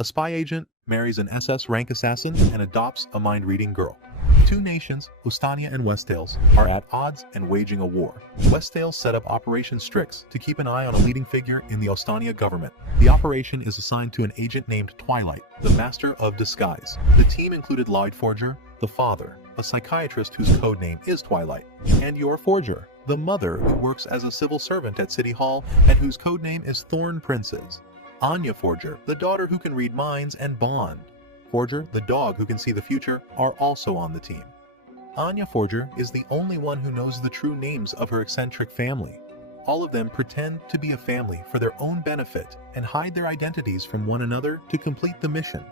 A spy agent marries an SS rank assassin and adopts a mind-reading girl. Two nations, Ostania and Westalis, are at odds and waging a war. Westalis set up Operation Strix to keep an eye on a leading figure in the Ostania government. The operation is assigned to an agent named Twilight, the master of disguise. The team included Lloyd Forger, the father, a psychiatrist whose codename is Twilight, and your Forger, the mother who works as a civil servant at City Hall and whose codename is Thorn Princess. Anya Forger, the daughter who can read minds, and Bond Forger, the dog who can see the future, are also on the team. Anya Forger is the only one who knows the true names of her eccentric family. All of them pretend to be a family for their own benefit and hide their identities from one another to complete the mission.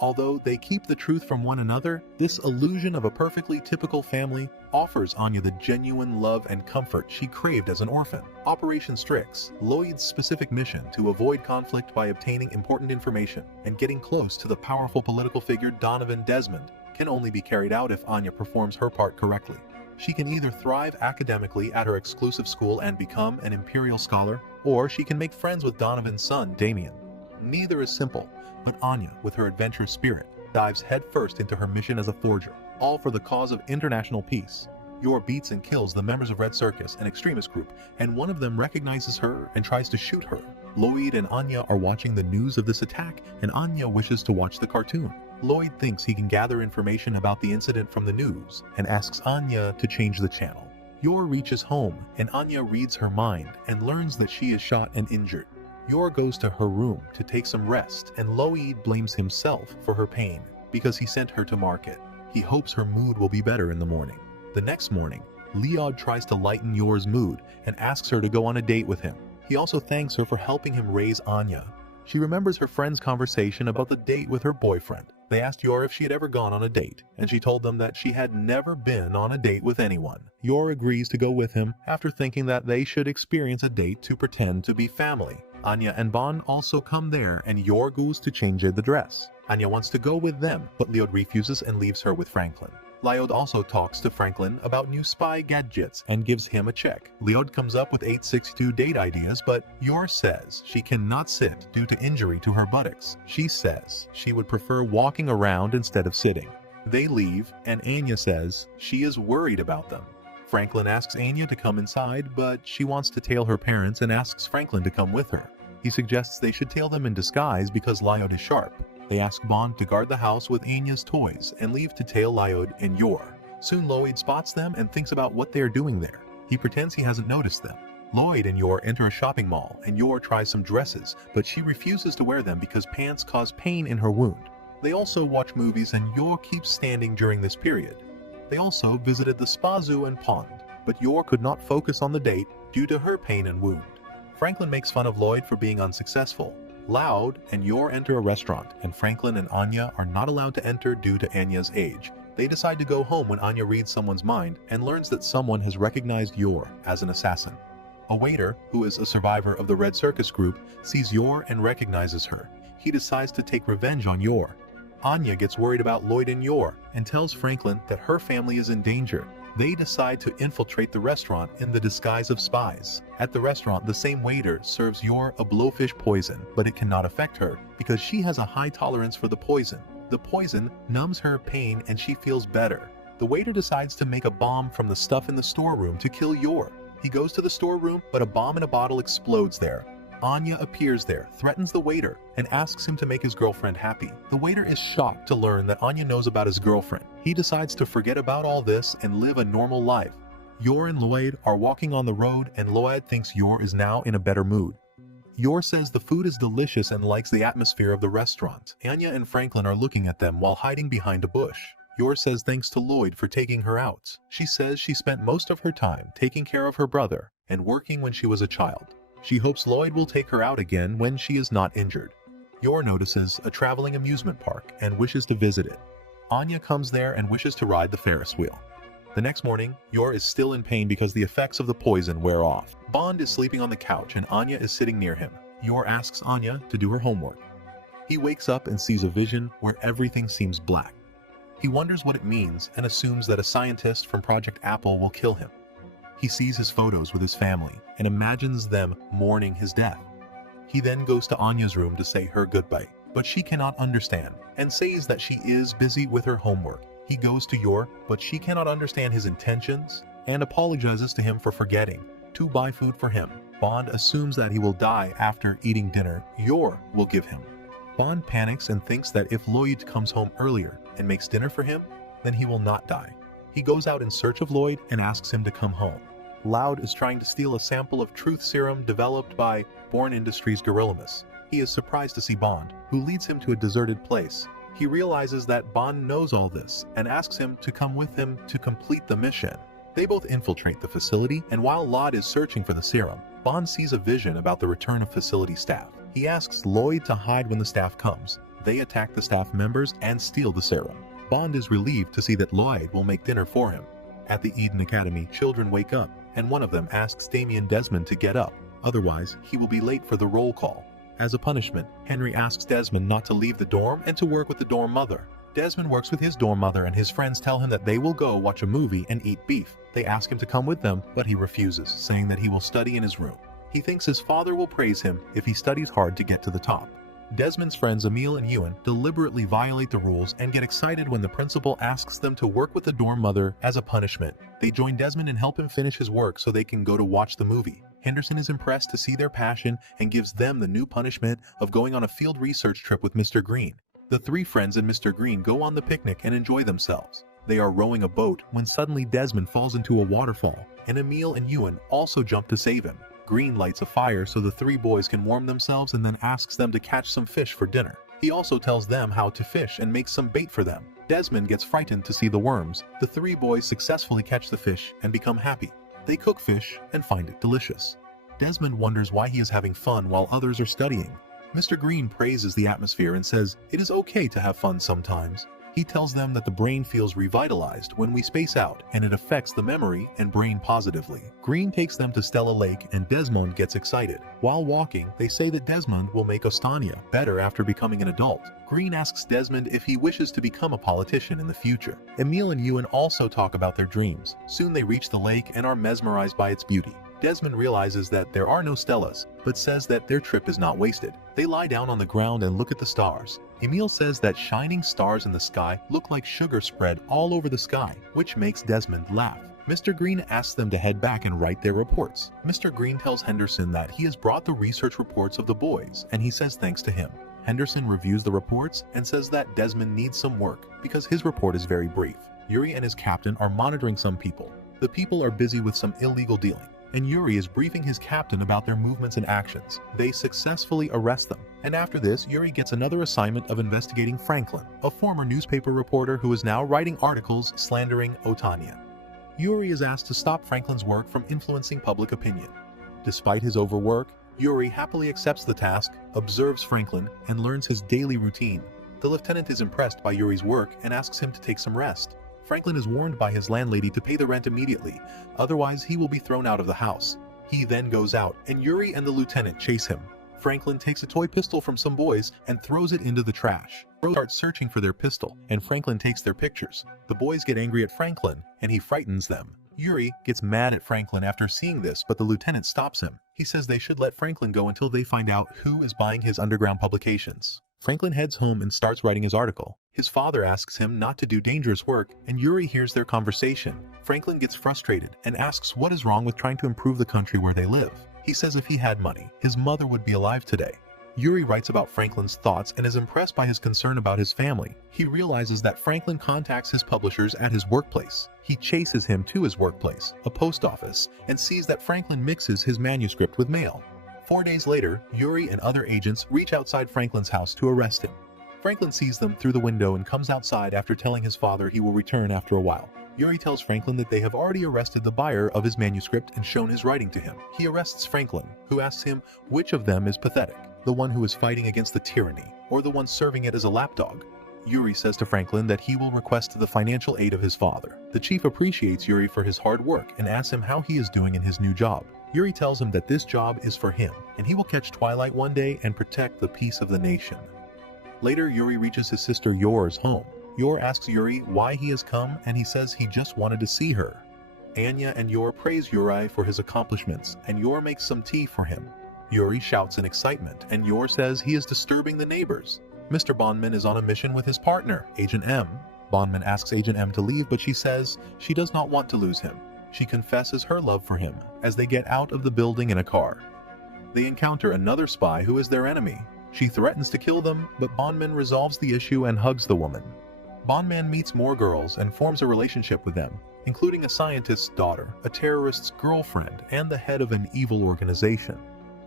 Although they keep the truth from one another, this illusion of a perfectly typical family offers Anya the genuine love and comfort she craved as an orphan. Operation Strix, Lloyd's specific mission to avoid conflict by obtaining important information and getting close to the powerful political figure Donovan Desmond, can only be carried out if Anya performs her part correctly. She can either thrive academically at her exclusive school and become an Imperial scholar, or she can make friends with Donovan's son, Damien. Neither is simple, but Anya, with her adventurous spirit, dives headfirst into her mission as a forger, all for the cause of international peace. Yor beats and kills the members of Red Circus, an extremist group, and one of them recognizes her and tries to shoot her. Lloyd and Anya are watching the news of this attack, and Anya wishes to watch the cartoon. Lloyd thinks he can gather information about the incident from the news, and asks Anya to change the channel. Yor reaches home, and Anya reads her mind and learns that she is shot and injured. Yor goes to her room to take some rest, and Lloyd blames himself for her pain because he sent her to market. He hopes her mood will be better in the morning. The next morning, Lloyd tries to lighten Yor's mood and asks her to go on a date with him. He also thanks her for helping him raise Anya. She remembers her friend's conversation about the date with her boyfriend. They asked Yor if she had ever gone on a date, and she told them that she had never been on a date with anyone. Yor agrees to go with him after thinking that they should experience a date to pretend to be family. Anya and Bond also come there, and Yor goes to change the dress. Anya wants to go with them, but Lloyd refuses and leaves her with Franklin. Lloyd also talks to Franklin about new spy gadgets and gives him a check. Lloyd comes up with 862 date ideas, but Yor says she cannot sit due to injury to her buttocks. She says she would prefer walking around instead of sitting. They leave, and Anya says she is worried about them. Franklin asks Anya to come inside, but she wants to tail her parents and asks Franklin to come with her. He suggests they should tail them in disguise because Lloyd is sharp. They ask Bond to guard the house with Anya's toys and leave to tail Lloyd and Yor. Soon Lloyd spots them and thinks about what they are doing there. He pretends he hasn't noticed them. Lloyd and Yor enter a shopping mall, and Yor tries some dresses, but she refuses to wear them because pants cause pain in her wound. They also watch movies, and Yor keeps standing during this period. They also visited the spa, zoo, and pond, but Yor could not focus on the date due to her pain and wound. Franklin makes fun of Lloyd for being unsuccessful. Lloyd and Yor enter a restaurant, and Franklin and Anya are not allowed to enter due to Anya's age. They decide to go home when Anya reads someone's mind and learns that someone has recognized Yor as an assassin. A waiter, who is a survivor of the Red Circus group, sees Yor and recognizes her. He decides to take revenge on Yor. Anya gets worried about Lloyd and Yor and tells Franklin that her family is in danger. They decide to infiltrate the restaurant in the disguise of spies. At the restaurant, the same waiter serves Yor a blowfish poison, but it cannot affect her because she has a high tolerance for the poison. The poison numbs her pain and she feels better. The waiter decides to make a bomb from the stuff in the storeroom to kill Yor. He goes to the storeroom, but a bomb in a bottle explodes there. Anya appears there, threatens the waiter, and asks him to make his girlfriend happy. The waiter is shocked to learn that Anya knows about his girlfriend. He decides to forget about all this and live a normal life. Yor and Lloyd are walking on the road, and Lloyd thinks Yor is now in a better mood. Yor says the food is delicious and likes the atmosphere of the restaurant. Anya and Franklin are looking at them while hiding behind a bush. Yor says thanks to Lloyd for taking her out. She says she spent most of her time taking care of her brother and working when she was a child. She hopes Lloyd will take her out again when she is not injured. Yor notices a traveling amusement park and wishes to visit it. Anya comes there and wishes to ride the Ferris wheel. The next morning, Yor is still in pain because the effects of the poison wear off. Bond is sleeping on the couch and Anya is sitting near him. Yor asks Anya to do her homework. He wakes up and sees a vision where everything seems black. He wonders what it means and assumes that a scientist from Project Apple will kill him. He sees his photos with his family and imagines them mourning his death. He then goes to Anya's room to say her goodbye. but she cannot understand and says that she is busy with her homework. He goes to Yor, but she cannot understand his intentions and apologizes to him for forgetting to buy food for him. Bond assumes that he will die after eating dinner Yor will give him. Bond panics and thinks that if Lloyd comes home earlier and makes dinner for him, then he will not die. He goes out in search of Lloyd and asks him to come home. Loud is trying to steal a sample of truth serum developed by Bourne Industries Gorillamus. He is surprised to see Bond, who leads him to a deserted place. He realizes that Bond knows all this and asks him to come with him to complete the mission. They both infiltrate the facility, and while Lloyd is searching for the serum, Bond sees a vision about the return of facility staff. He asks Lloyd to hide when the staff comes. They attack the staff members and steal the serum. Bond is relieved to see that Lloyd will make dinner for him. At the Eden Academy, children wake up, and one of them asks Damien Desmond to get up, otherwise he will be late for the roll call. As a punishment, Henry asks Desmond not to leave the dorm and to work with the dorm mother. Desmond works with his dorm mother, and his friends tell him that they will go watch a movie and eat beef. They ask him to come with them, but he refuses, saying that he will study in his room. He thinks his father will praise him if he studies hard to get to the top. Desmond's friends Emil and Ewan deliberately violate the rules and get excited when the principal asks them to work with the dorm mother as a punishment. They join Desmond and help him finish his work so they can go to watch the movie. Henderson is impressed to see their passion and gives them the new punishment of going on a field research trip with Mr. Green. The three friends and Mr. Green go on the picnic and enjoy themselves. They are rowing a boat when suddenly Desmond falls into a waterfall, and Emil and Ewan also jump to save him. Green lights a fire so the three boys can warm themselves and then asks them to catch some fish for dinner. He also tells them how to fish and makes some bait for them. Desmond gets frightened to see the worms. The three boys successfully catch the fish and become happy. They cook fish and find it delicious. Desmond wonders why he is having fun while others are studying. Mr. Green praises the atmosphere and says it is okay to have fun sometimes. He tells them that the brain feels revitalized when we space out, and it affects the memory and brain positively. Green takes them to Stella Lake, and Desmond gets excited. While walking, they say that Desmond will make Ostania better after becoming an adult. Green asks Desmond if he wishes to become a politician in the future. Emil and Ewan also talk about their dreams. Soon they reach the lake and are mesmerized by its beauty. Desmond realizes that there are no Stellas, but says that their trip is not wasted. They lie down on the ground and look at the stars. Emil says that shining stars in the sky look like sugar spread all over the sky, which makes Desmond laugh. Mr. Green asks them to head back and write their reports. Mr. Green tells Henderson that he has brought the research reports of the boys, and he says thanks to him. Henderson reviews the reports and says that Desmond needs some work because his report is very brief. Yuri and his captain are monitoring some people. The people are busy with some illegal dealing, and Yuri is briefing his captain about their movements and actions. They successfully arrest them, and after this, Yuri gets another assignment of investigating Franklin, a former newspaper reporter who is now writing articles slandering Otania. Yuri is asked to stop Franklin's work from influencing public opinion. Despite his overwork, Yuri happily accepts the task, observes Franklin, and learns his daily routine. The lieutenant is impressed by Yuri's work and asks him to take some rest. Franklin is warned by his landlady to pay the rent immediately, otherwise he will be thrown out of the house. He then goes out, and Yuri and the lieutenant chase him. Franklin takes a toy pistol from some boys and throws it into the trash. They start searching for their pistol, and Franklin takes their pictures. The boys get angry at Franklin, and he frightens them. Yuri gets mad at Franklin after seeing this, but the lieutenant stops him. He says they should let Franklin go until they find out who is buying his underground publications. Franklin heads home and starts writing his article. His father asks him not to do dangerous work, and Yuri hears their conversation. Franklin gets frustrated and asks what is wrong with trying to improve the country where they live. He says if he had money, his mother would be alive today. Yuri writes about Franklin's thoughts and is impressed by his concern about his family. He realizes that Franklin contacts his publishers at his workplace. He chases him to his workplace, a post office, and sees that Franklin mixes his manuscript with mail. 4 days later, Yuri and other agents reach outside Franklin's house to arrest him. Franklin sees them through the window and comes outside after telling his father he will return after a while. Yuri tells Franklin that they have already arrested the buyer of his manuscript and shown his writing to him. He arrests Franklin, who asks him which of them is pathetic, the one who is fighting against the tyranny, or the one serving it as a lapdog. Yuri says to Franklin that he will request the financial aid of his father. The chief appreciates Yuri for his hard work and asks him how he is doing in his new job. Yuri tells him that this job is for him, and he will catch Twilight one day and protect the peace of the nation. Later, Yuri reaches his sister Yor's home. Yor asks Yuri why he has come, and he says he just wanted to see her. Anya and Yor praise Yuri for his accomplishments, and Yor makes some tea for him. Yuri shouts in excitement, and Yor says he is disturbing the neighbors. Mr. Bondman is on a mission with his partner, Agent M. Bondman asks Agent M to leave, but she says she does not want to lose him. She confesses her love for him as they get out of the building in a car. They encounter another spy who is their enemy. She threatens to kill them, but Bondman resolves the issue and hugs the woman. Bondman meets more girls and forms a relationship with them, including a scientist's daughter, a terrorist's girlfriend, and the head of an evil organization.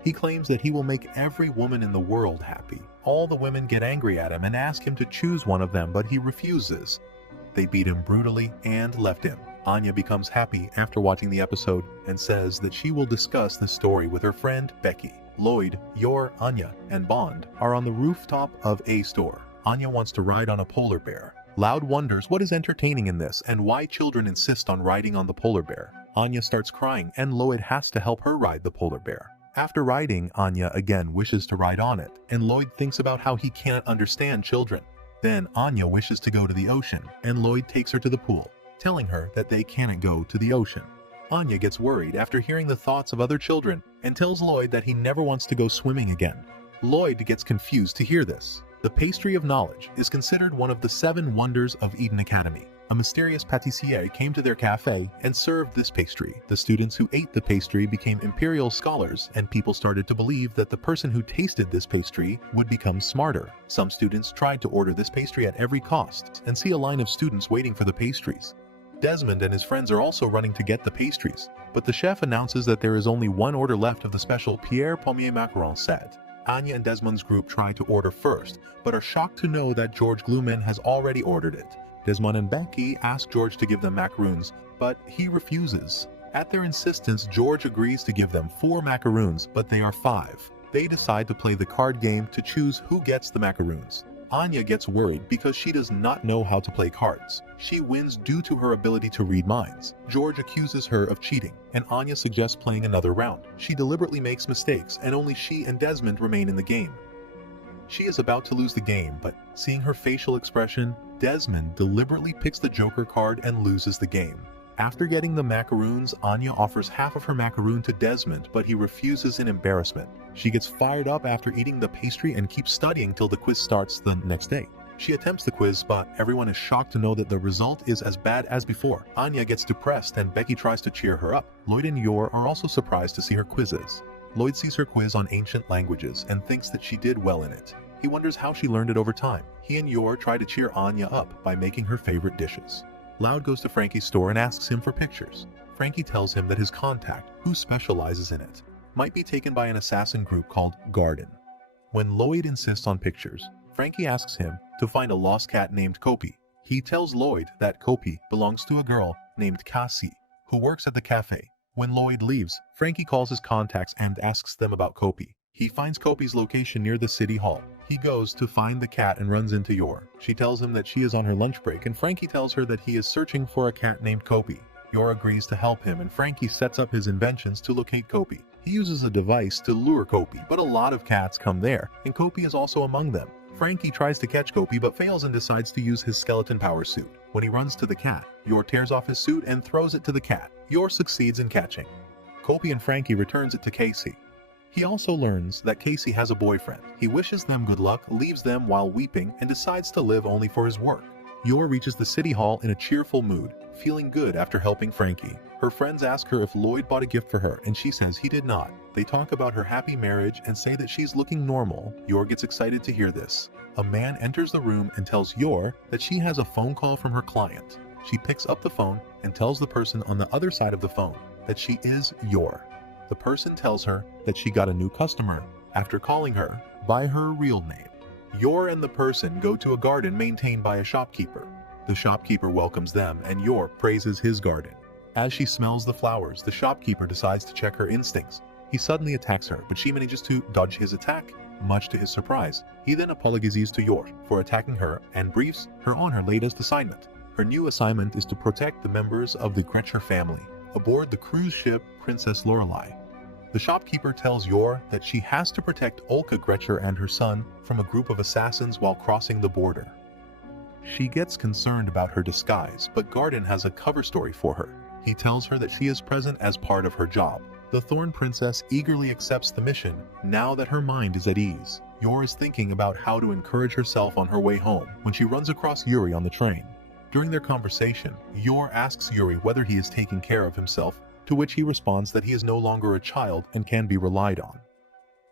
He claims that he will make every woman in the world happy. All the women get angry at him and ask him to choose one of them, but he refuses. They beat him brutally and left him. Anya becomes happy after watching the episode and says that she will discuss the story with her friend Becky. Lloyd, Yor, Anya, and Bond are on the rooftop of a store. Anya wants to ride on a polar bear. Loud wonders what is entertaining in this and why children insist on riding on the polar bear. Anya starts crying and Lloyd has to help her ride the polar bear. After riding, Anya again wishes to ride on it, and Lloyd thinks about how he can't understand children. Then Anya wishes to go to the ocean, and Lloyd takes her to the pool, telling her that they can't go to the ocean. Anya gets worried after hearing the thoughts of other children and tells Lloyd that he never wants to go swimming again. Lloyd gets confused to hear this. The pastry of knowledge is considered one of the 7 wonders of Eden Academy. A mysterious pâtissier came to their cafe and served this pastry. The students who ate the pastry became imperial scholars, and people started to believe that the person who tasted this pastry would become smarter. Some students tried to order this pastry at every cost and see a line of students waiting for the pastries. Desmond and his friends are also running to get the pastries, but the chef announces that there is only one order left of the special Pierre Pommier macaron set. Anya and Desmond's group try to order first, but are shocked to know that George Gluman has already ordered it. Desmond and Becky ask George to give them macaroons, but he refuses. At their insistence, George agrees to give them 4 macaroons, but they are 5. They decide to play the card game to choose who gets the macaroons. Anya gets worried because she does not know how to play cards. She wins due to her ability to read minds. George accuses her of cheating, and Anya suggests playing another round. She deliberately makes mistakes, and only she and Desmond remain in the game. She is about to lose the game, but seeing her facial expression, Desmond deliberately picks the Joker card and loses the game. After getting the macaroons, Anya offers half of her macaroon to Desmond, but he refuses in embarrassment. She gets fired up after eating the pastry and keeps studying till the quiz starts the next day. She attempts the quiz, but everyone is shocked to know that the result is as bad as before. Anya gets depressed and Becky tries to cheer her up. Lloyd and Yor are also surprised to see her quizzes. Lloyd sees her quiz on ancient languages and thinks that she did well in it. He wonders how she learned it over time. He and Yor try to cheer Anya up by making her favorite dishes. Loud goes to Frankie's store and asks him for pictures. Frankie tells him that his contact, who specializes in it, might be taken by an assassin group called Garden. When Lloyd insists on pictures, Frankie asks him to find a lost cat named Kopi. He tells Lloyd that Kopi belongs to a girl named Cassie, who works at the cafe. When Lloyd leaves, Frankie calls his contacts and asks them about Kopi. He finds Kopi's location near the city hall. He goes to find the cat and runs into Yor. She tells him that she is on her lunch break, and Frankie tells her that he is searching for a cat named Kopi. Yor agrees to help him, and Frankie sets up his inventions to locate Kopi. He uses a device to lure Kopi, but a lot of cats come there, and Kopi is also among them. Frankie tries to catch Kopi but fails and decides to use his skeleton power suit. When he runs to the cat, Yor tears off his suit and throws it to the cat. Yor succeeds in catching. Kopi and Frankie returns it to Casey. He also learns that Casey has a boyfriend. He wishes them good luck, leaves them while weeping, and decides to live only for his work. Yor reaches the city hall in a cheerful mood, feeling good after helping Frankie. Her friends ask her if Lloyd bought a gift for her, and she says he did not. They talk about her happy marriage and say that she's looking normal. Yor gets excited to hear this. A man enters the room and tells Yor that she has a phone call from her client. She picks up the phone and tells the person on the other side of the phone that she is Yor. The person tells her that she got a new customer after calling her by her real name. Yor and the person go to a garden maintained by a shopkeeper. The shopkeeper welcomes them and Yor praises his garden. As she smells the flowers, the shopkeeper decides to check her instincts. He suddenly attacks her, but she manages to dodge his attack, much to his surprise. He then apologizes to Yor for attacking her and briefs her on her latest assignment. Her new assignment is to protect the members of the Gretcher family aboard the cruise ship Princess Lorelei. The shopkeeper tells Yor that she has to protect Olka Gretcher and her son from a group of assassins while crossing the border. She gets concerned about her disguise, but Garden has a cover story for her. He tells her that she is present as part of her job. The Thorn Princess eagerly accepts the mission now that her mind is at ease. Yor is thinking about how to encourage herself on her way home when she runs across Yuri on the train. During their conversation, Yor asks Yuri whether he is taking care of himself, to which he responds that he is no longer a child and can be relied on.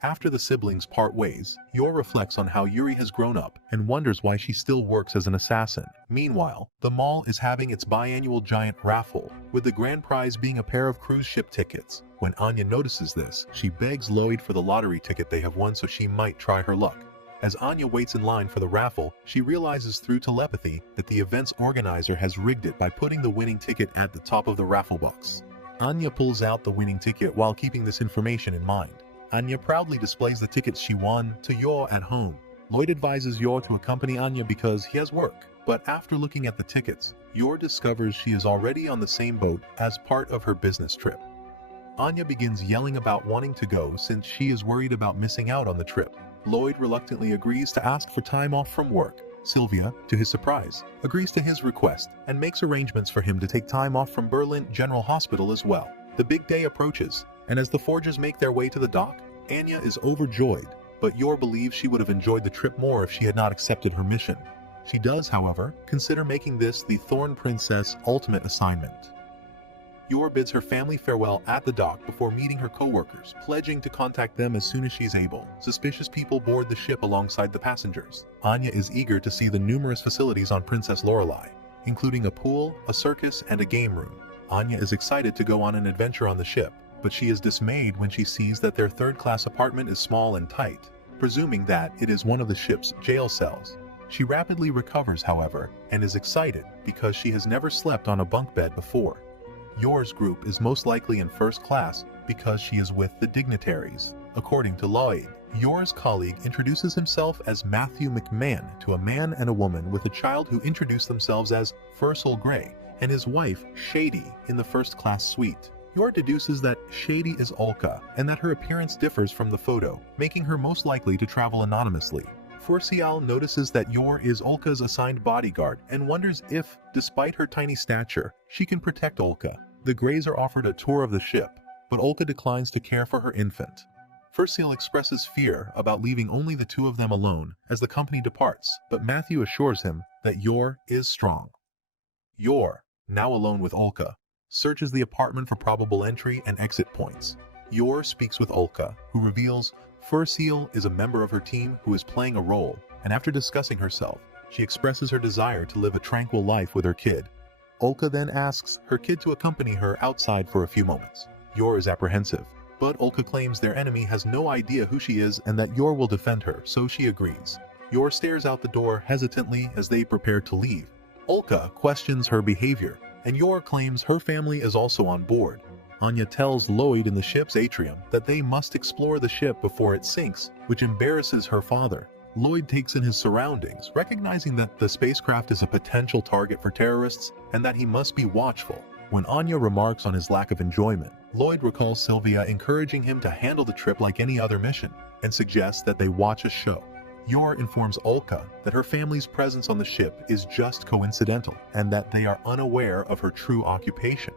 After the siblings part ways, Yor reflects on how Yuri has grown up and wonders why she still works as an assassin. Meanwhile, the mall is having its biannual giant raffle, with the grand prize being a pair of cruise ship tickets. When Anya notices this, she begs Lloyd for the lottery ticket they have won so she might try her luck. As Anya waits in line for the raffle, she realizes through telepathy that the event's organizer has rigged it by putting the winning ticket at the top of the raffle box. Anya pulls out the winning ticket while keeping this information in mind. Anya proudly displays the tickets she won to Yor at home. Lloyd advises Yor to accompany Anya because he has work, but after looking at the tickets, Yor discovers she is already on the same boat as part of her business trip. Anya begins yelling about wanting to go since she is worried about missing out on the trip. Lloyd reluctantly agrees to ask for time off from work. Sylvia, to his surprise, agrees to his request and makes arrangements for him to take time off from Berlin General Hospital as well. The big day approaches, and as the forgers make their way to the dock, Anya is overjoyed, but Yor believes she would have enjoyed the trip more if she had not accepted her mission. She does, however, consider making this the Thorn Princess ultimate assignment. Yor bids her family farewell at the dock before meeting her co-workers, pledging to contact them as soon as she's able. Suspicious people board the ship alongside the passengers. Anya is eager to see the numerous facilities on Princess Lorelei, including a pool, a circus, and a game room. Anya is excited to go on an adventure on the ship, but she is dismayed when she sees that their third-class apartment is small and tight, presuming that it is one of the ship's jail cells. She rapidly recovers, however, and is excited because she has never slept on a bunk bed before. Yor's group is most likely in first class because she is with the dignitaries. According to Lloyd, Yor's colleague introduces himself as Matthew McMahon to a man and a woman with a child who introduce themselves as Fursel Gray and his wife Shady in the first-class suite. Yor deduces that Shady is Olka and that her appearance differs from the photo, making her most likely to travel anonymously. Furcial notices that Yor is Olka's assigned bodyguard and wonders if, despite her tiny stature, she can protect Olka. The Greys are offered a tour of the ship, but Olka declines to care for her infant. Furcial expresses fear about leaving only the two of them alone as the company departs, but Matthew assures him that Yor is strong. Yor, now alone with Olka, searches the apartment for probable entry and exit points. Yor speaks with Olka, who reveals Furcial is a member of her team who is playing a role, and after discussing herself, she expresses her desire to live a tranquil life with her kid. Olka then asks her kid to accompany her outside for a few moments. Yor is apprehensive, but Olka claims their enemy has no idea who she is and that Yor will defend her, so she agrees. Yor stares out the door hesitantly as they prepare to leave. Olka questions her behavior, and Yor claims her family is also on board. Anya tells Lloyd in the ship's atrium that they must explore the ship before it sinks, which embarrasses her father. Lloyd takes in his surroundings, recognizing that the spacecraft is a potential target for terrorists and that he must be watchful. When Anya remarks on his lack of enjoyment, Lloyd recalls Sylvia encouraging him to handle the trip like any other mission and suggests that they watch a show. Yor informs Olka that her family's presence on the ship is just coincidental and that they are unaware of her true occupation.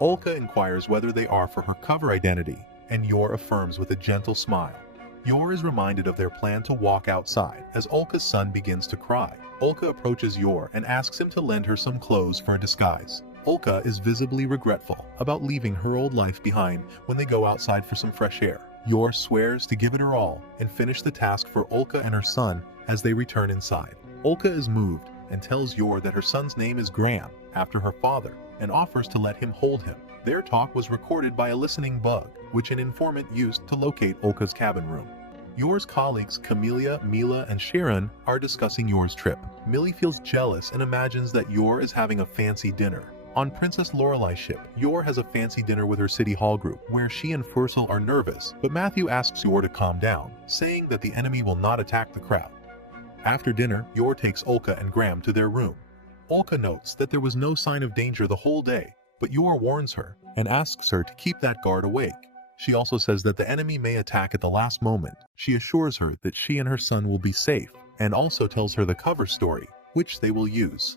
Olka inquires whether they are for her cover identity, and Yor affirms with a gentle smile. Yor is reminded of their plan to walk outside as Olka's son begins to cry. Olka approaches Yor and asks him to lend her some clothes for a disguise. Olka is visibly regretful about leaving her old life behind when they go outside for some fresh air. Yor swears to give it her all and finish the task for Olka and her son as they return inside. Olka is moved and tells Yor that her son's name is Graham, after her father, and offers to let him hold him. Their talk was recorded by a listening bug, which an informant used to locate Olka's cabin room. Yor's colleagues Camelia, Mila, and Sharon are discussing Yor's trip. Millie feels jealous and imagines that Yor is having a fancy dinner. On Princess Lorelei's ship, Yor has a fancy dinner with her City Hall group, where she and Fursel are nervous, but Matthew asks Yor to calm down, saying that the enemy will not attack the crowd. After dinner, Yor takes Olka and Graham to their room. Olka notes that there was no sign of danger the whole day, but Yor warns her and asks her to keep that guard awake. She also says that the enemy may attack at the last moment. She assures her that she and her son will be safe, and also tells her the cover story, which they will use.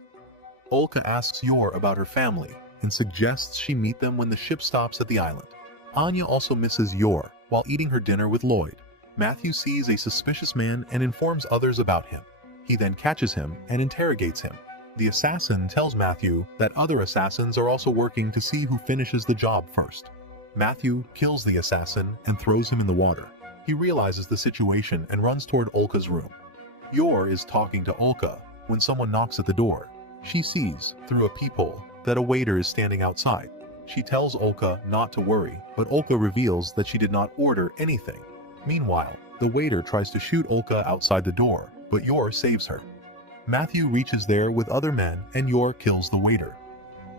Olka asks Yor about her family and suggests she meet them when the ship stops at the island. Anya also misses Yor while eating her dinner with Lloyd. Matthew sees a suspicious man and informs others about him. He then catches him and interrogates him. The assassin tells Matthew that other assassins are also working to see who finishes the job first. Matthew kills the assassin and throws him in the water. He realizes the situation and runs toward Olka's room. Yor is talking to Olka when someone knocks at the door. She sees, through a peephole, that a waiter is standing outside. She tells Olka not to worry, but Olka reveals that she did not order anything. Meanwhile, the waiter tries to shoot Olka outside the door, but Yor saves her. Matthew reaches there with other men and Yor kills the waiter.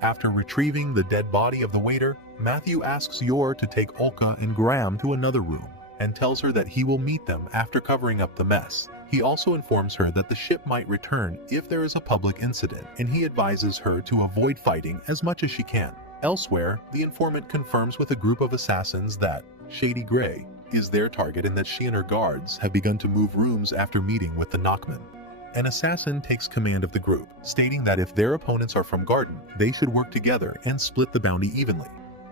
After retrieving the dead body of the waiter, Matthew asks Yor to take Olka and Graham to another room and tells her that he will meet them after covering up the mess. He also informs her that the ship might return if there is a public incident, and he advises her to avoid fighting as much as she can. Elsewhere, the informant confirms with a group of assassins that Shady Gray is their target and that she and her guards have begun to move rooms after meeting with the Knockmen. An assassin takes command of the group, stating that if their opponents are from Garden, they should work together and split the bounty evenly.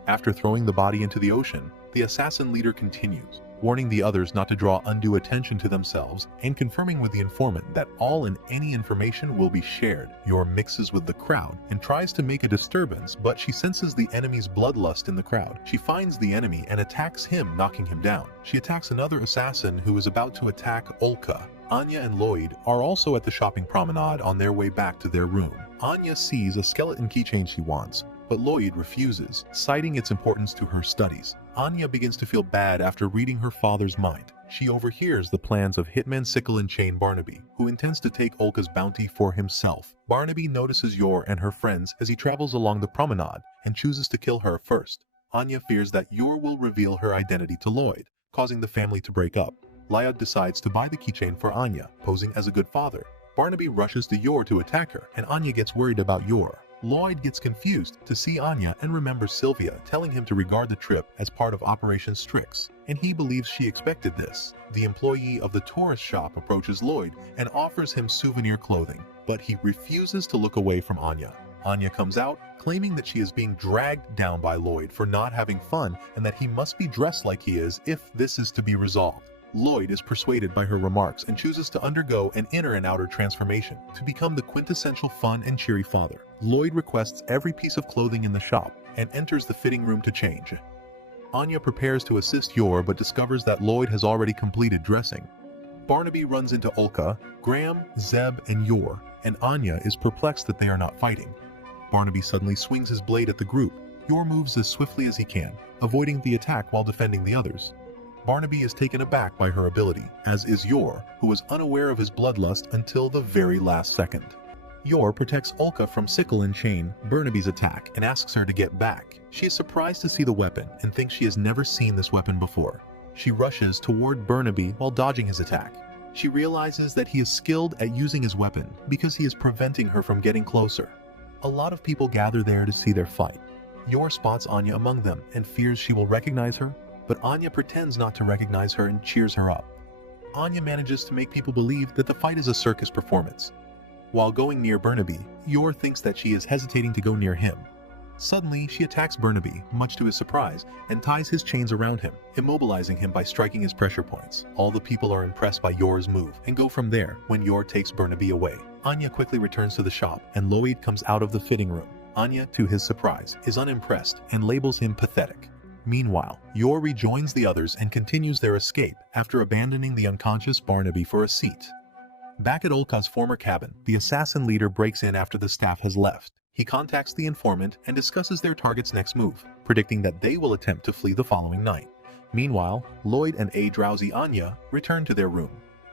After throwing the body into the ocean, the assassin leader continues, warning the others not to draw undue attention to themselves and confirming with the informant that all and any information will be shared. Yor mixes with the crowd and tries to make a disturbance, but she senses the enemy's bloodlust in the crowd. She finds the enemy and attacks him, knocking him down. She attacks another assassin who is about to attack Olka. Anya and Lloyd are also at the shopping promenade on their way back to their room. Anya sees a skeleton keychain she wants, but Lloyd refuses, citing its importance to her studies. Anya begins to feel bad after reading her father's mind. She overhears the plans of hitman Sickle and Chain Barnaby, who intends to take Olka's bounty for himself. Barnaby notices Yor and her friends as he travels along the promenade and chooses to kill her first. Anya fears that Yor will reveal her identity to Lloyd, causing the family to break up. Lloyd decides to buy the keychain for Anya, posing as a good father. Barnaby rushes to Yor to attack her, and Anya gets worried about Yor. Lloyd gets confused to see Anya and remembers Sylvia telling him to regard the trip as part of Operation Strix, and he believes she expected this. The employee of the tourist shop approaches Lloyd and offers him souvenir clothing, but he refuses to look away from Anya. Anya comes out, claiming that she is being dragged down by Lloyd for not having fun and that he must be dressed like he is if this is to be resolved. Lloyd is persuaded by her remarks and chooses to undergo an inner and outer transformation to become the quintessential fun and cheery father. Lloyd requests every piece of clothing in the shop and enters the fitting room to change. Anya prepares to assist Yor but discovers that Lloyd has already completed dressing. Barnaby runs into Olka, Graham, Zeb, and Yor, and Anya is perplexed that they are not fighting. Barnaby suddenly swings his blade at the group. Yor moves as swiftly as he can, avoiding the attack while defending the others. Barnaby is taken aback by her ability, as is Yor, who was unaware of his bloodlust until the very last second. Yor protects Olka from Sickle and Chain, Barnaby's attack, and asks her to get back. She is surprised to see the weapon and thinks she has never seen this weapon before. She rushes toward Barnaby while dodging his attack. She realizes that he is skilled at using his weapon because he is preventing her from getting closer. A lot of people gather there to see their fight. Yor spots Anya among them and fears she will recognize her, but Anya pretends not to recognize her and cheers her up. Anya manages to make people believe that the fight is a circus performance. While going near Barnaby, Yor thinks that she is hesitating to go near him. Suddenly, she attacks Barnaby, much to his surprise, and ties his chains around him, immobilizing him by striking his pressure points. All the people are impressed by Yor's move and go from there when Yor takes Barnaby away. Anya quickly returns to the shop, and Lloyd comes out of the fitting room. Anya, to his surprise, is unimpressed and labels him pathetic. Meanwhile, Yor rejoins the others and continues their escape after abandoning the unconscious Barnaby for a seat. Back at Olka's former cabin, the assassin leader breaks in after the staff has left. He contacts the informant and discusses their target's next move, predicting that they will attempt to flee the following night. Meanwhile, Lloyd and a drowsy Anya return to their room.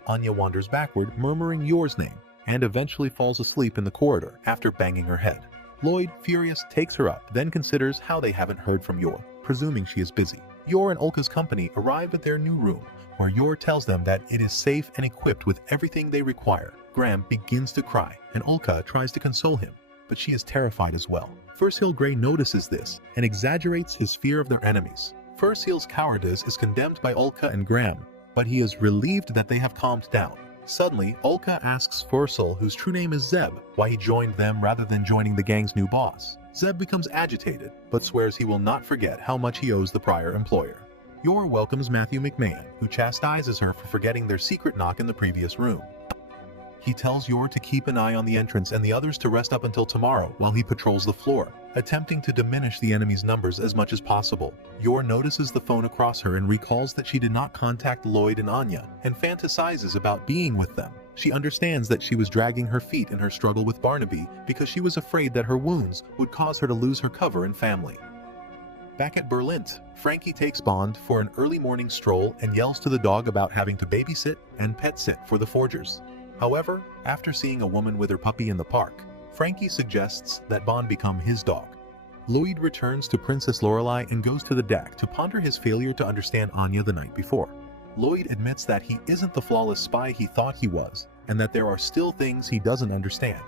Anya wanders backward, murmuring Yor's name, and eventually falls asleep in the corridor after banging her head. Lloyd, furious, takes her up, then considers how they haven't heard from Yor, presuming she is busy. Yor and Olka's company arrive at their new room, where Yor tells them that it is safe and equipped with everything they require. Graham begins to cry, and Olka tries to console him, but she is terrified as well. First Hill Grey notices this and exaggerates his fear of their enemies. First Hill's cowardice is condemned by Olka and Graham, but he is relieved that they have calmed down. Suddenly, Olka asks Fursel, whose true name is Zeb, why he joined them rather than joining the gang's new boss. Zeb becomes agitated, but swears he will not forget how much he owes the prior employer. Yor welcomes Matthew McMahon, who chastises her for forgetting their secret knock in the previous room. He tells Yor to keep an eye on the entrance and the others to rest up until tomorrow while he patrols the floor, attempting to diminish the enemy's numbers as much as possible. Yor notices the phone across her and recalls that she did not contact Lloyd and Anya, and fantasizes about being with them. She understands that she was dragging her feet in her struggle with Barnaby because she was afraid that her wounds would cause her to lose her cover and family. Back at Berlin, Frankie takes Bond for an early morning stroll and yells to the dog about having to babysit and pet sit for the forgers. However, after seeing a woman with her puppy in the park, Frankie suggests that Bond become his dog. Lloyd returns to Princess Lorelei and goes to the deck to ponder his failure to understand Anya the night before. Lloyd admits that he isn't the flawless spy he thought he was, and that there are still things he doesn't understand.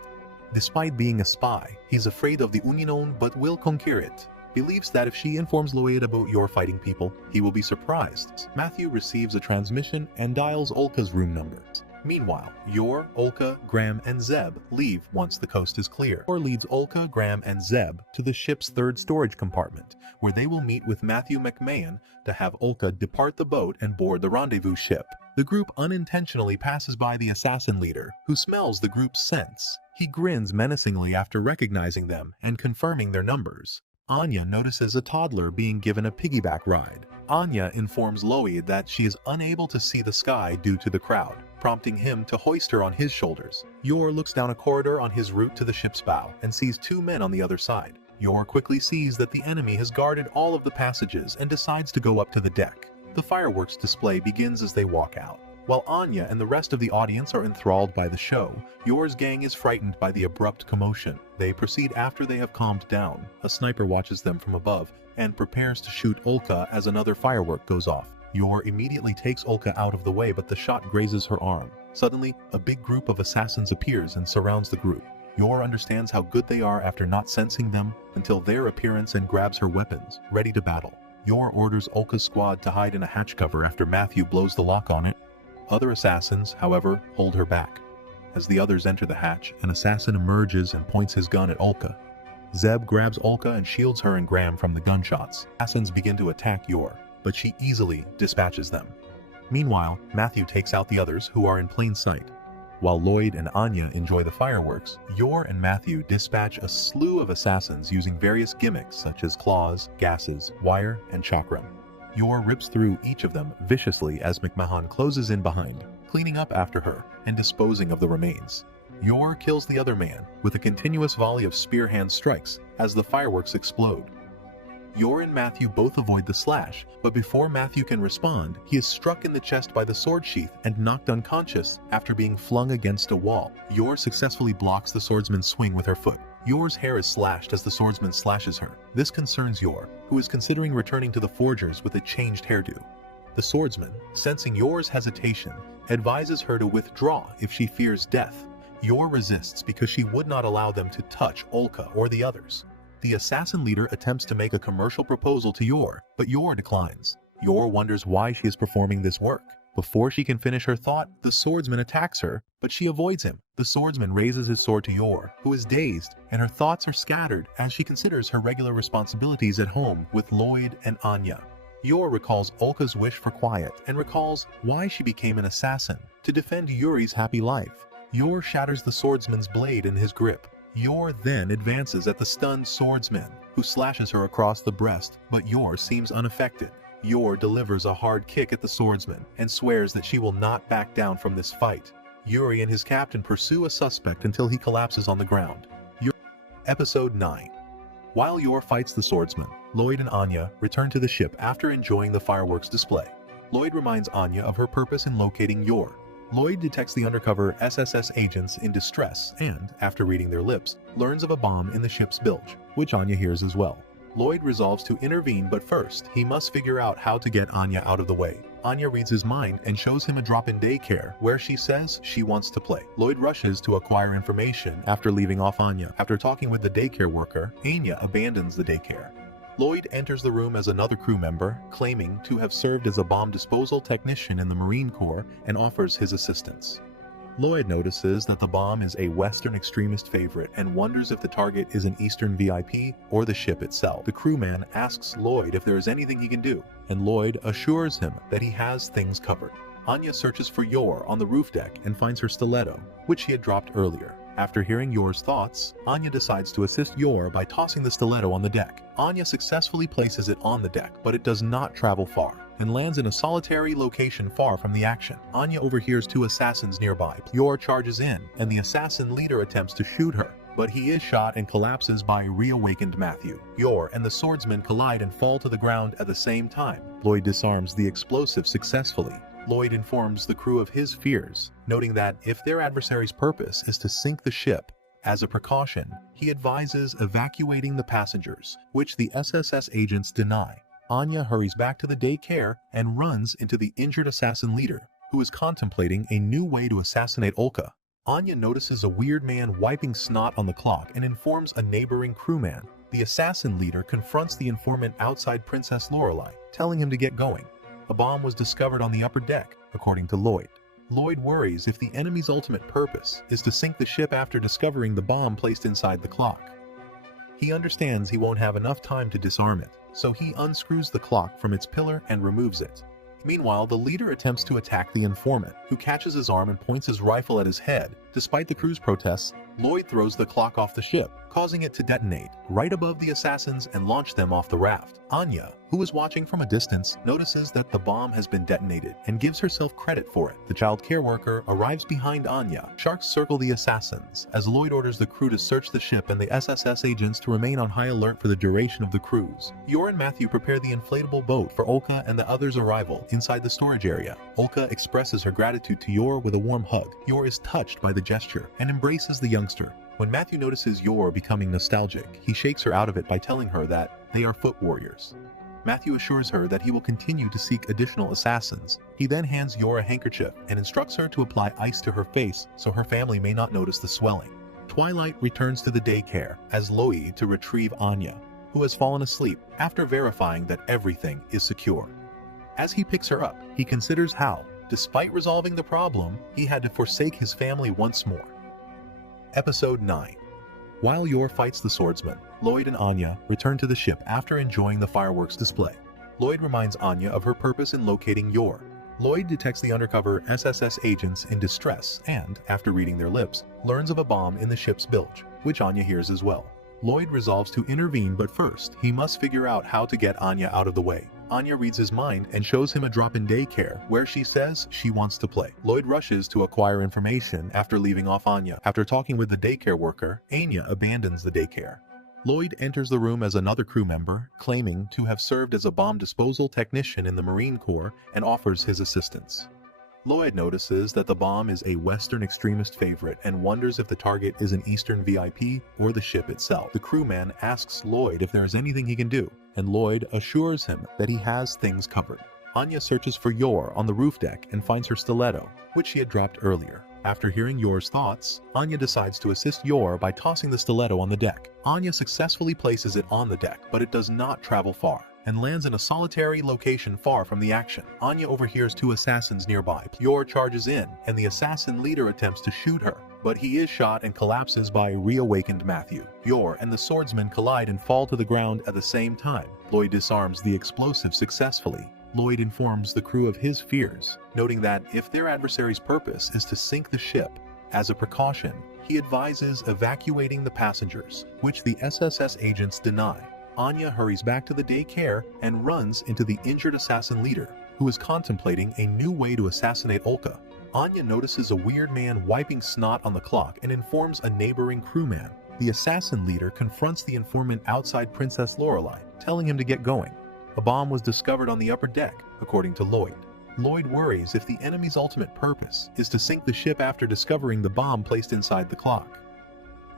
Despite being a spy, he's afraid of the Union but will conquer it. Believes that if she informs Lloyd about Yor fighting people, he will be surprised. Matthew receives a transmission and dials Olka's room number. Meanwhile, Yor, Olka, Graham, and Zeb leave once the coast is clear. Yor leads Olka, Graham, and Zeb to the ship's third storage compartment, where they will meet with Matthew McMahon to have Olka depart the boat and board the rendezvous ship. The group unintentionally passes by the assassin leader, who smells the group's scents. He grins menacingly after recognizing them and confirming their numbers. Anya notices a toddler being given a piggyback ride. Anya informs Lloyd that she is unable to see the sky due to the crowd, prompting him to hoist her on his shoulders. Yor looks down a corridor on his route to the ship's bow and sees two men on the other side. Yor quickly sees that the enemy has guarded all of the passages and decides to go up to the deck. The fireworks display begins as they walk out. While Anya and the rest of the audience are enthralled by the show, Yor's gang is frightened by the abrupt commotion. They proceed after they have calmed down. A sniper watches them from above and prepares to shoot Olka as another firework goes off. Yor immediately takes Olka out of the way, but the shot grazes her arm. Suddenly, a big group of assassins appears and surrounds the group. Yor understands how good they are after not sensing them until their appearance and grabs her weapons, ready to battle. Yor orders Olka's squad to hide in a hatch cover after Matthew blows the lock on it. Other assassins, however, hold her back. As the others enter the hatch, an assassin emerges and points his gun at Olka. Zeb grabs Olka and shields her and Graham from the gunshots. Assassins begin to attack Yor, but she easily dispatches them. Meanwhile, Matthew takes out the others who are in plain sight. While Lloyd and Anya enjoy the fireworks, Yor and Matthew dispatch a slew of assassins using various gimmicks such as claws, gases, wire, and chakram. Yor rips through each of them viciously as McMahon closes in behind, cleaning up after her and disposing of the remains. Yor kills the other man with a continuous volley of spear hand strikes as the fireworks explode. Yor and Matthew both avoid the slash, but before Matthew can respond, he is struck in the chest by the sword sheath and knocked unconscious after being flung against a wall. Yor successfully blocks the swordsman's swing with her foot. Yor's hair is slashed as the swordsman slashes her. This concerns Yor, who is considering returning to the forgers with a changed hairdo. The swordsman, sensing Yor's hesitation, advises her to withdraw if she fears death. Yor resists because she would not allow them to touch Olka or the others. The assassin leader attempts to make a commercial proposal to Yor, but Yor declines. Yor wonders why she is performing this work. Before she can finish her thought, the swordsman attacks her, but she avoids him. The swordsman raises his sword to Yor, who is dazed, and her thoughts are scattered as she considers her regular responsibilities at home with Lloyd and Anya. Yor recalls Olka's wish for quiet and recalls why she became an assassin, to defend Yuri's happy life. Yor shatters the swordsman's blade in his grip. Yor then advances at the stunned swordsman, who slashes her across the breast, but Yor seems unaffected. Yor delivers a hard kick at the swordsman and swears that she will not back down from this fight. Yuri and his captain pursue a suspect until he collapses on the ground. Episode 9. While Yor fights the swordsman, Lloyd and Anya return to the ship after enjoying the fireworks display. Lloyd reminds Anya of her purpose in locating Yor. Lloyd detects the undercover SSS agents in distress and, after reading their lips, learns of a bomb in the ship's bilge, which Anya hears as well. Lloyd resolves to intervene, but first, he must figure out how to get Anya out of the way. Anya reads his mind and shows him a drop-in daycare where she says she wants to play. Lloyd rushes to acquire information after leaving off Anya. After talking with the daycare worker, Anya abandons the daycare. Lloyd enters the room as another crew member, claiming to have served as a bomb disposal technician in the Marine Corps, and offers his assistance. Lloyd notices that the bomb is a Western extremist favorite and wonders if the target is an Eastern VIP or the ship itself. The crewman asks Lloyd if there is anything he can do, and Lloyd assures him that he has things covered. Anya searches for Yor on the roof deck and finds her stiletto, which she had dropped earlier. After hearing Yor's thoughts, Anya decides to assist Yor by tossing the stiletto on the deck. Anya successfully places it on the deck, but it does not travel far, and lands in a solitary location far from the action. Anya overhears two assassins nearby. Yor charges in, and the assassin leader attempts to shoot her, but he is shot and collapses by reawakened Matthew. Yor and the swordsman collide and fall to the ground at the same time. Lloyd disarms the explosive successfully. Lloyd informs the crew of his fears, noting that if their adversary's purpose is to sink the ship, as a precaution, he advises evacuating the passengers, which the SSS agents deny. Anya hurries back to the daycare and runs into the injured assassin leader, who is contemplating a new way to assassinate Olka. Anya notices a weird man wiping snot on the clock and informs a neighboring crewman. The assassin leader confronts the informant outside Princess Lorelei, telling him to get going. A bomb was discovered on the upper deck, according to Lloyd. Lloyd worries if the enemy's ultimate purpose is to sink the ship after discovering the bomb placed inside the clock. He understands he won't have enough time to disarm it, so he unscrews the clock from its pillar and removes it. Meanwhile, the leader attempts to attack the informant, who catches his arm and points his rifle at his head. Despite the crew's protests, Lloyd throws the clock off the ship, causing it to detonate right above the assassins and launch them off the raft. Anya, who is watching from a distance, notices that the bomb has been detonated and gives herself credit for it. The child care worker arrives behind Anya. Sharks circle the assassins as Lloyd orders the crew to search the ship and the SSS agents to remain on high alert for the duration of the cruise. Yor and Matthew prepare the inflatable boat for Olka and the others' arrival inside the storage area. Olka expresses her gratitude to Yor with a warm hug. Yor is touched by the gesture and embraces the youngster. When Matthew notices Yor becoming nostalgic, he shakes her out of it by telling her that they are foot warriors. Matthew assures her that he will continue to seek additional assassins. He then hands Yor a handkerchief and instructs her to apply ice to her face so her family may not notice the swelling. Twilight returns to the daycare as Lloyd to retrieve Anya, who has fallen asleep after verifying that everything is secure. As he picks her up, he considers how, despite resolving the problem, he had to forsake his family once more. Episode 9. While Yor fights the swordsman, Lloyd and Anya return to the ship after enjoying the fireworks display. Lloyd reminds Anya of her purpose in locating Yor. Lloyd detects the undercover SSS agents in distress and, after reading their lips, learns of a bomb in the ship's bilge, which Anya hears as well. Lloyd resolves to intervene, but first, he must figure out how to get Anya out of the way. Anya reads his mind and shows him a drop in daycare where she says she wants to play. Lloyd rushes to acquire information after leaving off Anya. After talking with the daycare worker, Anya abandons the daycare. Lloyd enters the room as another crew member, claiming to have served as a bomb disposal technician in the Marine Corps, and offers his assistance. Lloyd notices that the bomb is a Western extremist favorite and wonders if the target is an Eastern VIP or the ship itself. The crewman asks Lloyd if there is anything he can do, and Lloyd assures him that he has things covered. Anya searches for Yor on the roof deck and finds her stiletto, which she had dropped earlier. After hearing Yor's thoughts, Anya decides to assist Yor by tossing the stiletto on the deck. Anya successfully places it on the deck, but it does not travel far, and lands in a solitary location far from the action. Anya overhears two assassins nearby. Yor charges in, and the assassin leader attempts to shoot her, but he is shot and collapses by reawakened Matthew. Yor and the swordsman collide and fall to the ground at the same time. Lloyd disarms the explosive successfully. Lloyd informs the crew of his fears, noting that if their adversary's purpose is to sink the ship, as a precaution, he advises evacuating the passengers, which the SSS agents deny. Anya hurries back to the daycare and runs into the injured assassin leader, who is contemplating a new way to assassinate Olka. Anya notices a weird man wiping snot on the clock and informs a neighboring crewman. The assassin leader confronts the informant outside Princess Lorelei, telling him to get going. A bomb was discovered on the upper deck, according to Lloyd. Lloyd worries if the enemy's ultimate purpose is to sink the ship after discovering the bomb placed inside the clock.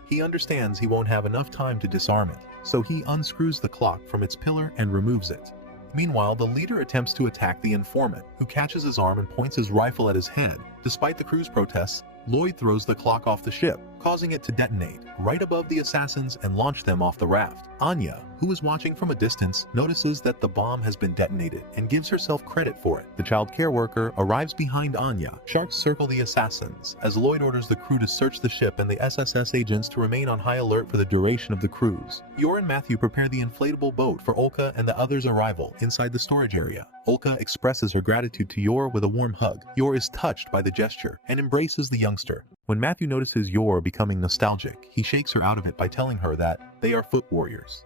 He understands he won't have enough time to disarm it, so he unscrews the clock from its pillar and removes it. Meanwhile, the leader attempts to attack the informant, who catches his arm and points his rifle at his head. Despite the crew's protests, Lloyd throws the clock off the ship, causing it to detonate right above the assassins and launch them off the raft. Anya, who is watching from a distance, notices that the bomb has been detonated and gives herself credit for it. The child care worker arrives behind Anya. Sharks circle the assassins as Lloyd orders the crew to search the ship and the SSS agents to remain on high alert for the duration of the cruise. Yor and Matthew prepare the inflatable boat for Olka and the others' arrival inside the storage area. Olka expresses her gratitude to Yor with a warm hug. Yor is touched by the gesture and embraces the youngster. When Matthew notices Yor becoming nostalgic, he shakes her out of it by telling her that they are foot warriors.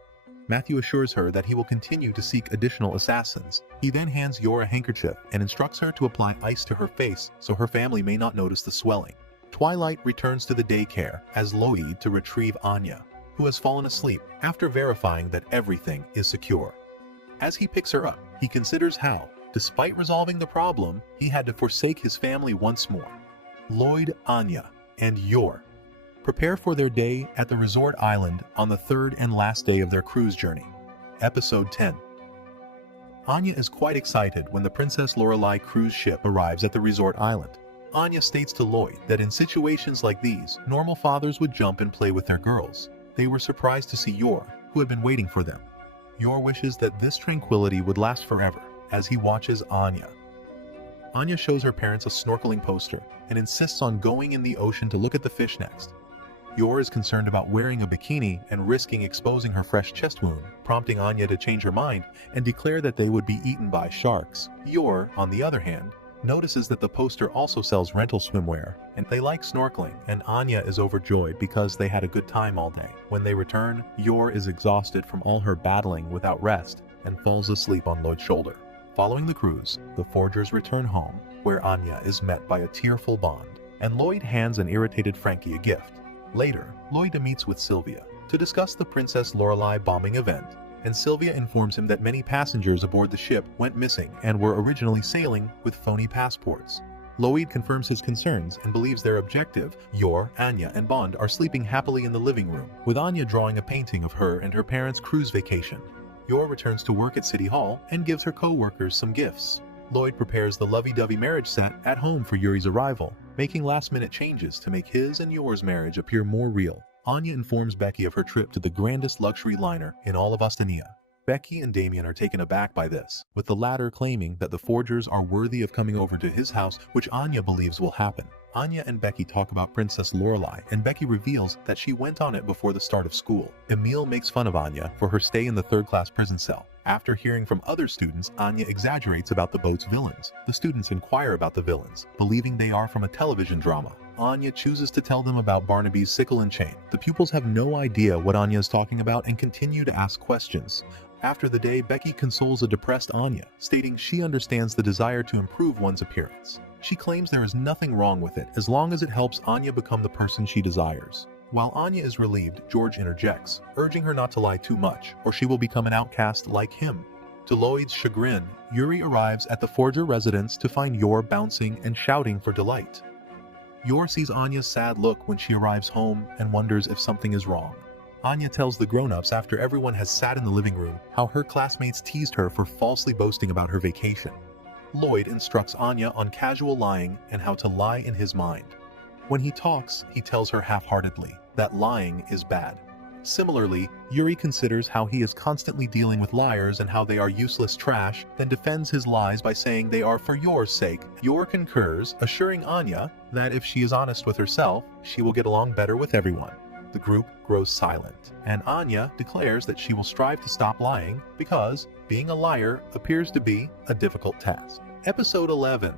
Matthew assures her that he will continue to seek additional assassins. He then hands Yor a handkerchief and instructs her to apply ice to her face so her family may not notice the swelling. Twilight returns to the daycare as Lloyd to retrieve Anya, who has fallen asleep after verifying that everything is secure. As he picks her up, he considers how, despite resolving the problem, he had to forsake his family once more. Lloyd, Anya, and Yor prepare for their day at the resort island on the third and last day of their cruise journey. Episode 10. Anya is quite excited when the Princess Lorelei cruise ship arrives at the resort island. Anya states to Lloyd that in situations like these, normal fathers would jump and play with their girls. They were surprised to see Yor, who had been waiting for them. Yor wishes that this tranquility would last forever as he watches Anya. Anya shows her parents a snorkeling poster and insists on going in the ocean to look at the fish next. Yor is concerned about wearing a bikini and risking exposing her fresh chest wound, prompting Anya to change her mind and declare that they would be eaten by sharks. Yor, on the other hand, notices that the poster also sells rental swimwear, and they like snorkeling, and Anya is overjoyed because they had a good time all day. When they return, Yor is exhausted from all her battling without rest and falls asleep on Lloyd's shoulder. Following the cruise, the forgers return home, where Anya is met by a tearful Bond, and Lloyd hands an irritated Frankie a gift. Later, Lloyd meets with Sylvia to discuss the Princess Lorelei bombing event, and Sylvia informs him that many passengers aboard the ship went missing and were originally sailing with phony passports. Lloyd confirms his concerns and believes their objective, Yor, Anya, and Bond, are sleeping happily in the living room, with Anya drawing a painting of her and her parents' cruise vacation. Yor returns to work at City Hall and gives her co-workers some gifts. Lloyd prepares the lovey-dovey marriage set at home for Yuri's arrival, making last-minute changes to make his and Yor's marriage appear more real. Anya informs Becky of her trip to the grandest luxury liner in all of Ostania. Becky and Damien are taken aback by this, with the latter claiming that the forgers are worthy of coming over to his house, which Anya believes will happen. Anya and Becky talk about Princess Lorelei, and Becky reveals that she went on it before the start of school. Emil makes fun of Anya for her stay in the third-class prison cell. After hearing from other students, Anya exaggerates about the boat's villains. The students inquire about the villains, believing they are from a television drama. Anya chooses to tell them about Barnaby's sickle and chain. The pupils have no idea what Anya is talking about and continue to ask questions. After the day, Becky consoles a depressed Anya, stating she understands the desire to improve one's appearance. She claims there is nothing wrong with it as long as it helps Anya become the person she desires. While Anya is relieved, George interjects, urging her not to lie too much, or she will become an outcast like him. To Lloyd's chagrin, Yuri arrives at the forger residence to find Yor bouncing and shouting for delight. Yor sees Anya's sad look when she arrives home and wonders if something is wrong. Anya tells the grown-ups after everyone has sat in the living room how her classmates teased her for falsely boasting about her vacation. Lloyd instructs Anya on casual lying and how to lie in his mind. When he talks, he tells her half-heartedly that lying is bad. Similarly, Yuri considers how he is constantly dealing with liars and how they are useless trash, then defends his lies by saying they are for Yor's sake. Yor concurs, assuring Anya that if she is honest with herself, she will get along better with everyone. The group grows silent, and Anya declares that she will strive to stop lying because being a liar appears to be a difficult task. Episode 11.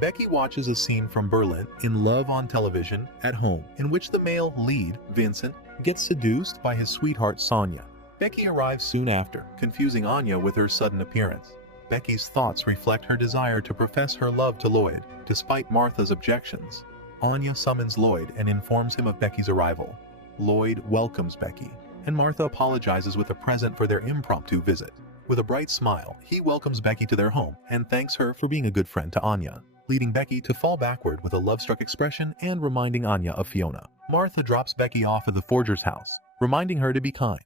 Becky watches a scene from Berlin in Love on Television at Home, in which the male lead, Vincent, gets seduced by his sweetheart Sonia. Becky arrives soon after, confusing Anya with her sudden appearance. Becky's thoughts reflect her desire to profess her love to Lloyd, despite Martha's objections. Anya summons Lloyd and informs him of Becky's arrival. Lloyd welcomes Becky, and Martha apologizes with a present for their impromptu visit. With a bright smile, he welcomes Becky to their home and thanks her for being a good friend to Anya, leading Becky to fall backward with a love-struck expression and reminding Anya of Fiona. Martha drops Becky off at the forger's house, reminding her to be kind.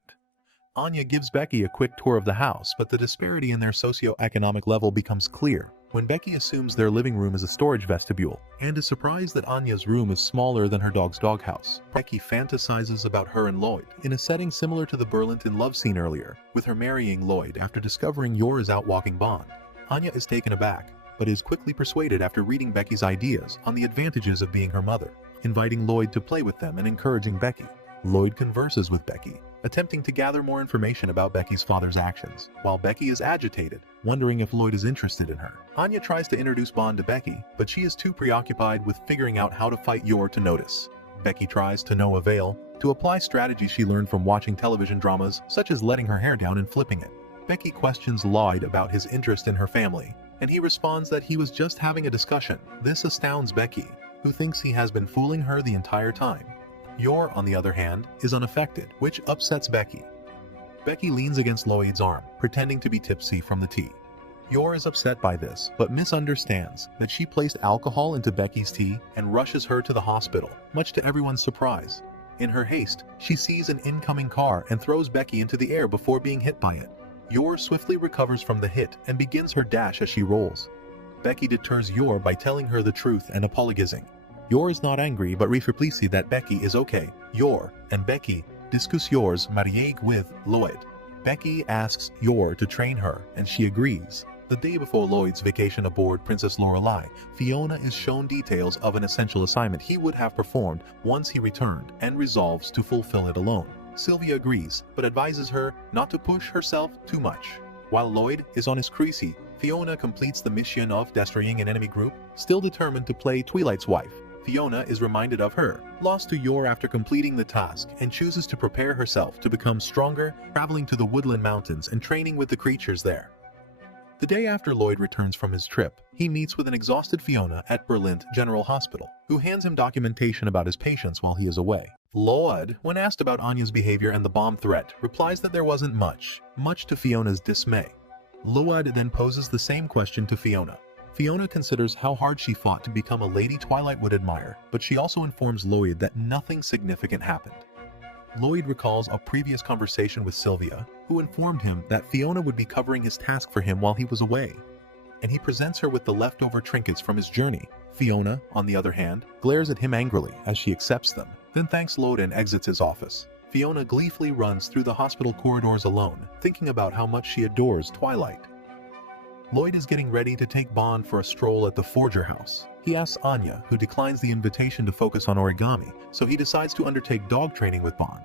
Anya gives Becky a quick tour of the house, but the disparity in their socio-economic level becomes clear. when Becky assumes their living room is a storage vestibule and is surprised that Anya's room is smaller than her dog's doghouse. Becky fantasizes about her and Lloyd in a setting similar to the Burlington love scene earlier, with her marrying Lloyd after discovering Yor is out walking Bond. Anya is taken aback, but is quickly persuaded after reading Becky's ideas on the advantages of being her mother, inviting Lloyd to play with them and encouraging Becky. Lloyd converses with Becky, attempting to gather more information about Becky's father's actions, while Becky is agitated, wondering if Lloyd is interested in her. Anya tries to introduce Bond to Becky, but she is too preoccupied with figuring out how to fight Yor to notice. Becky tries, to no avail, to apply strategies she learned from watching television dramas, such as letting her hair down and flipping it. Becky questions Lloyd about his interest in her family, and he responds that he was just having a discussion. This astounds Becky, who thinks he has been fooling her the entire time. Yor, on the other hand, is unaffected, which upsets Becky. Becky leans against Lloyd's arm, pretending to be tipsy from the tea. Yor is upset by this, but misunderstands that she placed alcohol into Becky's tea and rushes her to the hospital, much to everyone's surprise. In her haste, she sees an incoming car and throws Becky into the air before being hit by it. Yor swiftly recovers from the hit and begins her dash as she rolls. Becky deters Yor by telling her the truth and apologizing. Yor is not angry but reflects that Becky is okay. Yor and Becky discuss Yor's marriage with Lloyd. Becky asks Yor to train her and she agrees. The day before Lloyd's vacation aboard Princess Lorelei, Fiona is shown details of an essential assignment he would have performed once he returned and resolves to fulfill it alone. Sylvia agrees, but advises her not to push herself too much. While Lloyd is on his cruise, Fiona completes the mission of destroying an enemy group, still determined to play Twilight's wife. Fiona is reminded of her loss to Yor after completing the task and chooses to prepare herself to become stronger, traveling to the Woodland Mountains and training with the creatures there. The day after Lloyd returns from his trip, he meets with an exhausted Fiona at Berlin General Hospital, who hands him documentation about his patients while he is away. Lloyd, when asked about Anya's behavior and the bomb threat, replies that there wasn't much to Fiona's dismay. Lloyd then poses the same question to Fiona. Fiona considers how hard she fought to become a lady Twilight would admire, but she also informs Lloyd that nothing significant happened. Lloyd recalls a previous conversation with Sylvia, who informed him that Fiona would be covering his task for him while he was away, and he presents her with the leftover trinkets from his journey. Fiona, on the other hand, glares at him angrily as she accepts them, then thanks Lloyd and exits his office. Fiona gleefully runs through the hospital corridors alone, thinking about how much she adores Twilight. Lloyd is getting ready to take Bond for a stroll at the Forger house. He asks Anya, who declines the invitation to focus on origami, so he decides to undertake dog training with Bond.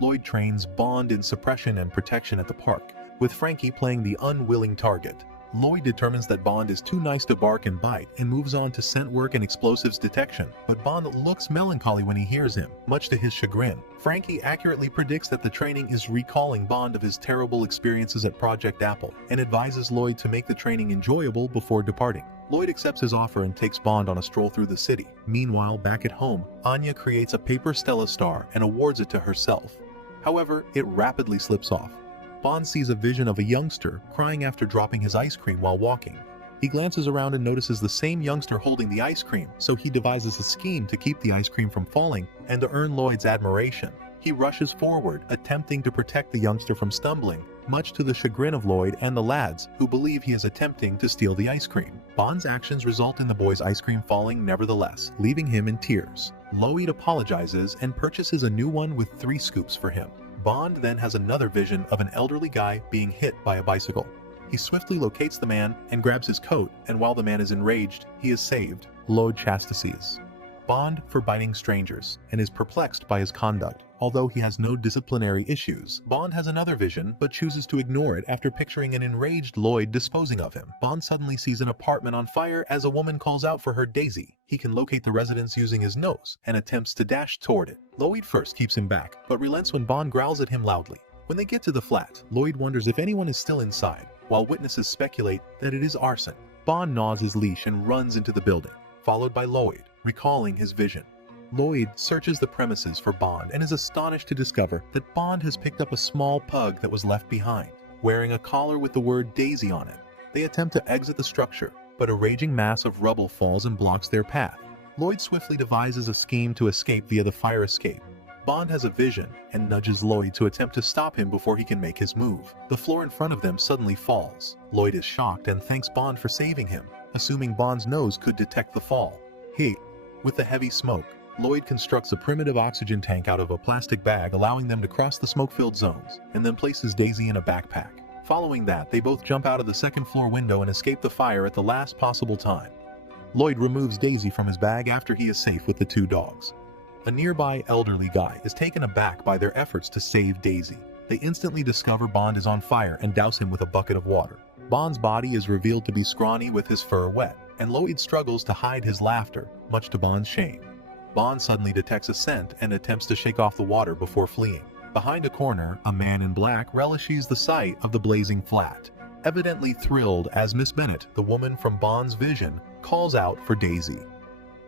Lloyd trains Bond in suppression and protection at the park, with Frankie playing the unwilling target. Lloyd determines that Bond is too nice to bark and bite and moves on to scent work and explosives detection, but Bond looks melancholy when he hears him, much to his chagrin. Frankie accurately predicts that the training is recalling Bond of his terrible experiences at Project Apple and advises Lloyd to make the training enjoyable before departing. Lloyd accepts his offer and takes Bond on a stroll through the city. Meanwhile, back at home, Anya creates a paper Stella star and awards it to herself. However, it rapidly slips off. Bond sees a vision of a youngster crying after dropping his ice cream while walking. He glances around and notices the same youngster holding the ice cream, so he devises a scheme to keep the ice cream from falling and to earn Lloyd's admiration. He rushes forward, attempting to protect the youngster from stumbling, much to the chagrin of Lloyd and the lads, who believe he is attempting to steal the ice cream. Bond's actions result in the boy's ice cream falling nevertheless, leaving him in tears. Lloyd apologizes and purchases a new one with 3 scoops for him. Bond then has another vision of an elderly guy being hit by a bicycle. He swiftly locates the man and grabs his coat, and while the man is enraged, he is saved. Lloyd chastises Bond for biting strangers and is perplexed by his conduct. Although he has no disciplinary issues, Bond has another vision but chooses to ignore it after picturing an enraged Lloyd disposing of him. Bond suddenly sees an apartment on fire as a woman calls out for her Daisy. He can locate the residence using his nose and attempts to dash toward it. Lloyd first keeps him back, but relents when Bond growls at him loudly. When they get to the flat, Lloyd wonders if anyone is still inside, while witnesses speculate that it is arson. Bond gnaws his leash and runs into the building, followed by Lloyd, recalling his vision. Lloyd searches the premises for Bond and is astonished to discover that Bond has picked up a small pug that was left behind, wearing a collar with the word Daisy on it. They attempt to exit the structure, but a raging mass of rubble falls and blocks their path. Lloyd swiftly devises a scheme to escape via the fire escape. Bond has a vision and nudges Lloyd to attempt to stop him before he can make his move. The floor in front of them suddenly falls. Lloyd is shocked and thanks Bond for saving him, assuming Bond's nose could detect the fall. With the heavy smoke, Lloyd constructs a primitive oxygen tank out of a plastic bag, allowing them to cross the smoke-filled zones, and then places Daisy in a backpack. Following that, they both jump out of the second-floor window and escape the fire at the last possible time. Lloyd removes Daisy from his bag after he is safe with the two dogs. A nearby elderly guy is taken aback by their efforts to save Daisy. They instantly discover Bond is on fire and douse him with a bucket of water. Bond's body is revealed to be scrawny with his fur wet, and Lloyd struggles to hide his laughter, much to Bond's shame. Bond suddenly detects a scent and attempts to shake off the water before fleeing. Behind a corner, a man in black relishes the sight of the blazing flat, evidently thrilled as Miss Bennet, the woman from Bond's vision, calls out for Daisy.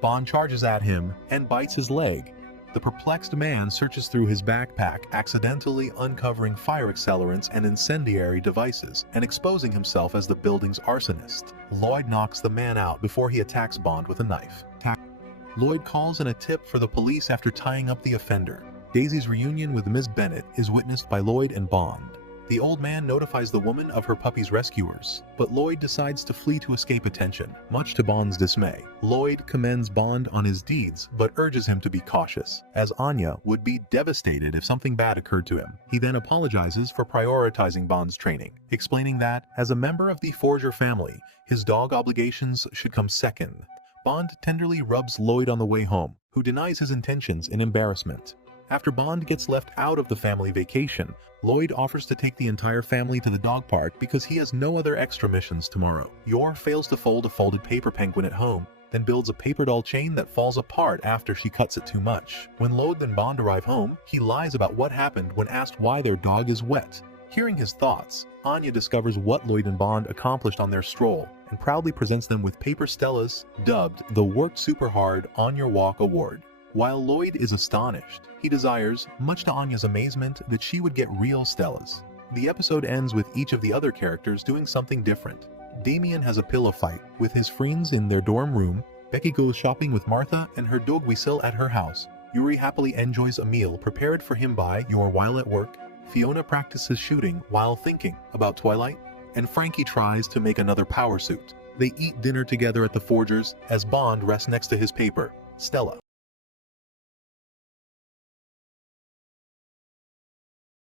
Bond charges at him and bites his leg. The perplexed man searches through his backpack, accidentally uncovering fire accelerants and incendiary devices, and exposing himself as the building's arsonist. Lloyd knocks the man out before he attacks Bond with a knife. Lloyd calls in a tip for the police after tying up the offender. Daisy's reunion with Miss Bennet is witnessed by Lloyd and Bond. The old man notifies the woman of her puppy's rescuers, but Lloyd decides to flee to escape attention, much to Bond's dismay. Lloyd commends Bond on his deeds, but urges him to be cautious, as Anya would be devastated if something bad occurred to him. He then apologizes for prioritizing Bond's training, explaining that, as a member of the Forger family, his dog obligations should come second. Bond tenderly rubs Lloyd on the way home, who denies his intentions in embarrassment. After Bond gets left out of the family vacation, Lloyd offers to take the entire family to the dog park because he has no other extra missions tomorrow. Yor fails to fold a folded paper penguin at home, then builds a paper doll chain that falls apart after she cuts it too much. When Lloyd and Bond arrive home, he lies about what happened when asked why their dog is wet. Hearing his thoughts, Anya discovers what Lloyd and Bond accomplished on their stroll, and proudly presents them with paper Stellas, dubbed the Worked Super Hard on Your Walk Award. While Lloyd is astonished, he desires, much to Anya's amazement, that she would get real Stellas. The episode ends with each of the other characters doing something different. Damien has a pillow fight with his friends in their dorm room, Becky goes shopping with Martha and her dog Whistle at her house, Yuri happily enjoys a meal prepared for him by Yor while at work, Fiona practices shooting while thinking about Twilight, and Frankie tries to make another power suit. They eat dinner together at the Forgers as Bond rests next to his paper, Stella.